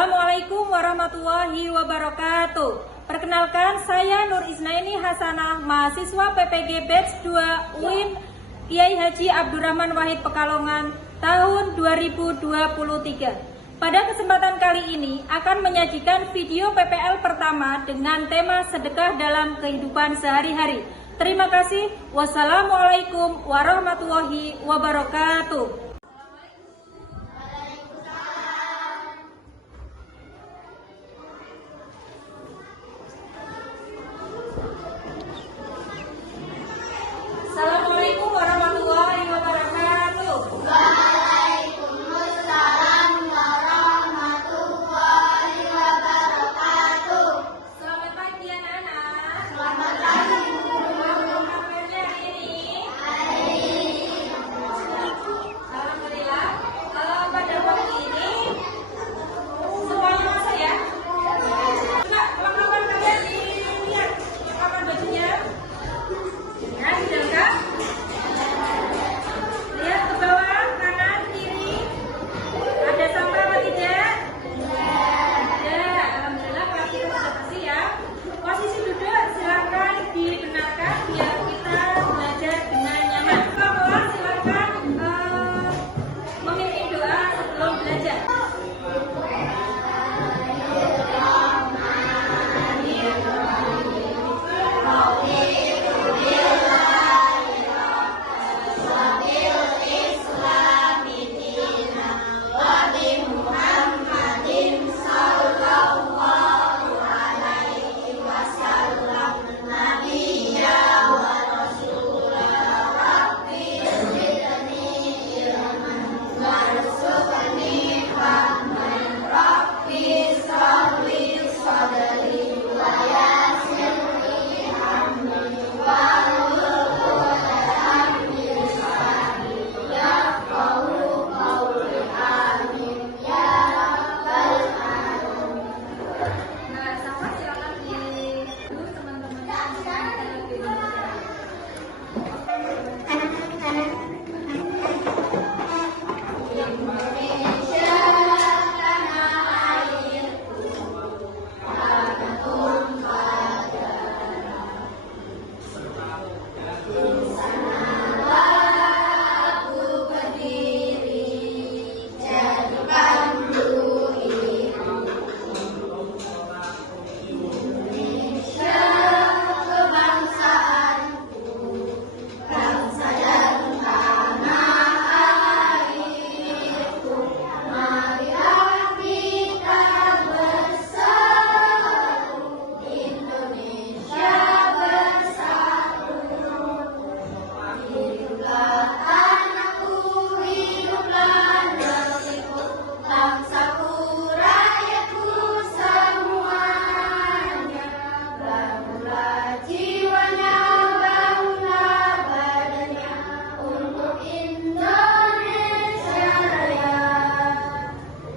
Assalamualaikum warahmatullahi wabarakatuh. Perkenalkan, saya Nur Isnaini Hasanah, mahasiswa PPG Batch 2 UIN Kiai Haji Abdurrahman Wahid Pekalongan tahun 2023. Pada kesempatan kali ini akan menyajikan video PPL pertama dengan tema sedekah dalam kehidupan sehari-hari. Terima kasih. Wassalamualaikum warahmatullahi wabarakatuh. Assalamualaikum warahmatullahi wabarakatuh. Waalaikumsalam warahmatullahi wabarakatuh. Selamat pagi anak-anak. Selamat pagi. Bagaimana kabarnya hari ini? Alhamdulillah. Pada pagi ini semuanya masuk ya. Coba kawan-kawan kalian dilihat rekaman bajunya. Ya, sudah enggak? Lihat ke bawah, kanan, kiri. Ada sampah apa tidak? Ada. Alhamdulillah kalau kita sudah bersih ya. Posisi duduk silakan dibenarkan biar kita belajar dengan nyaman. Kalau silakan memimpin doa sebelum belajar. Nah, sama silakan dulu teman-teman yang lebih belajar. Indonesia tanah airku, tanah tumpah darah. Di sanalah aku berdiri, jadi pandu Indonesia kebangsaanku, bangsa dan tanah airku. Marilah kita bersatu, Indonesia bersatu. Hiduplah tanahku, hiduplah negeriku, bangsaku, rakyatku semuanya. Bangunlah jiwanya, bangunlah badannya untuk Indonesia Raya.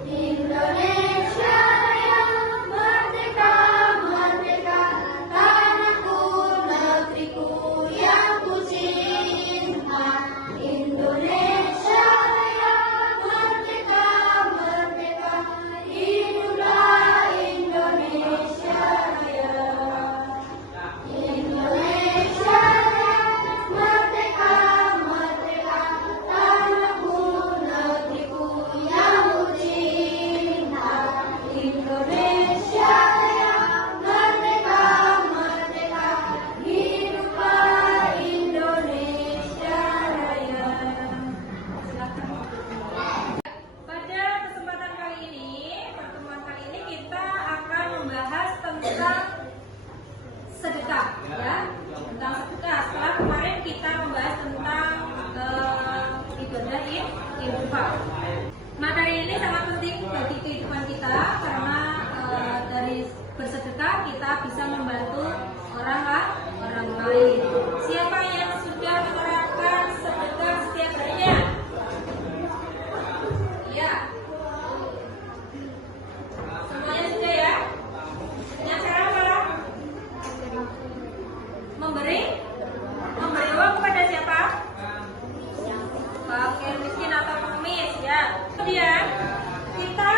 Indonesia Raya, merdeka, merdeka, tanahku, negeriku yang ku cinta. Indonesia Raya, merdeka, merdeka, hiduplah Indonesia Raya. Indonesia Raya, merdeka, merdeka, tanahku, negeriku yang ku cinta. Indonesia Raya, merdeka, merdeka, hiduplah Indonesia Raya. Silakan. Pada kesempatan kali ini, pertemuan kali ini kita akan membahas tentang sedekah, ya, tentang sedekah. Setelah kemarin kita membahas tentang ibadah infak. Materi ini sangat penting bagi kehidupan kita karena dari bersedekah kita bisa membantu orang lain. Siapa yang sudah menerapkan sedekah setiap harinya? Ya. Semuanya sudah ya? Yang cara apa? Memberi uang kepada siapa? Fakir, miskin atau pengemis ya. Kemudian kita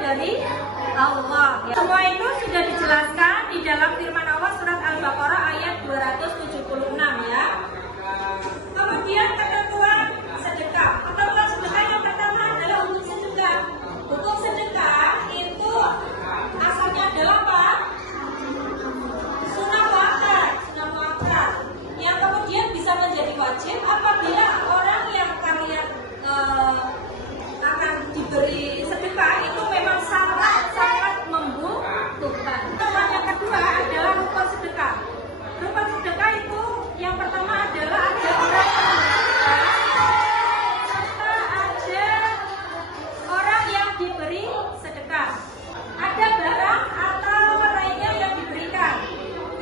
dari Allah. Semua itu sudah dijelaskan di dalam firman Allah surat Al-Baqarah ayat 276 ya. Kemudian ketentuan sedekah. Ketentuan sedekah yang pertama adalah hukum sedekah. Hukum sedekah itu asalnya adalah apa? Sunnah muakkad. Yang kemudian bisa menjadi wajib apabila orang yang kalian akan diberi sedekah itu memang sangat membutuhkan. Yang kedua adalah rukun sedekah. Rukun sedekah itu yang pertama adalah ada orang yang serta ada orang yang diberi sedekah. Ada barang atau lainnya yang diberikan.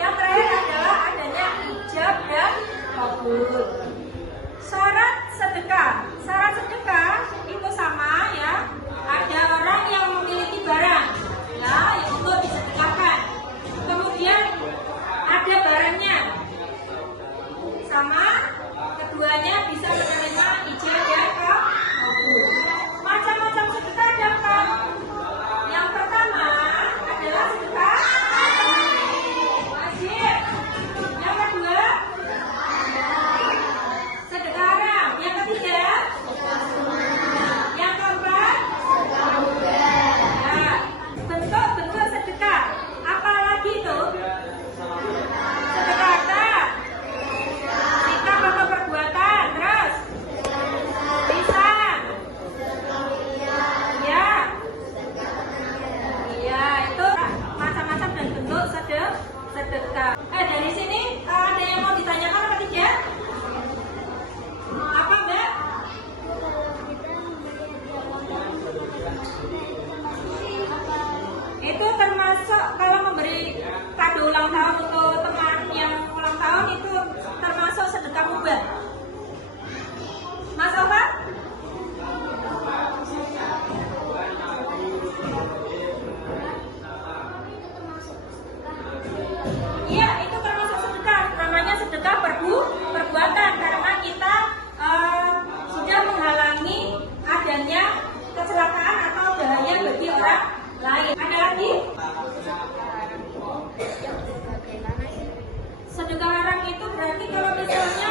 Yang terakhir adalah adanya ijab dan kabul. Syarat sedekah itu sama ya. Ada orang yang memiliki barang, ya, yang untuk disedekahkan. Kemudian ada barangnya, sama. Keduanya bisa menerima ijab dan kabul. Macam-macam sedekah ada apa? Yang pertama adalah sedekah wajib. Yang kedua sedekah haram. Yang ketiga, yang keempat, ya, bentuk-bentuk sedekah. Apalagi itu? Sedekah harta, sikap atau perbuatan, terus lisan, ya, iya itu macam-macam dan bentuk sedekah. Dari sini ada yang mau ditanyakan apa tidak? Apa Mbak? Itu termasuk kalau memberi kado ulang tahun untuk teman yang ulang tahun itu termasuk sedekah mubah. Mas Ovan? Iya, itu termasuk sedekah. Namanya sedekah perbuatan karena kita sudah menghalangi adanya kecelakaan atau bahaya bagi orang lain. Ada lagi? Sedekah haram itu berarti kalau misalnya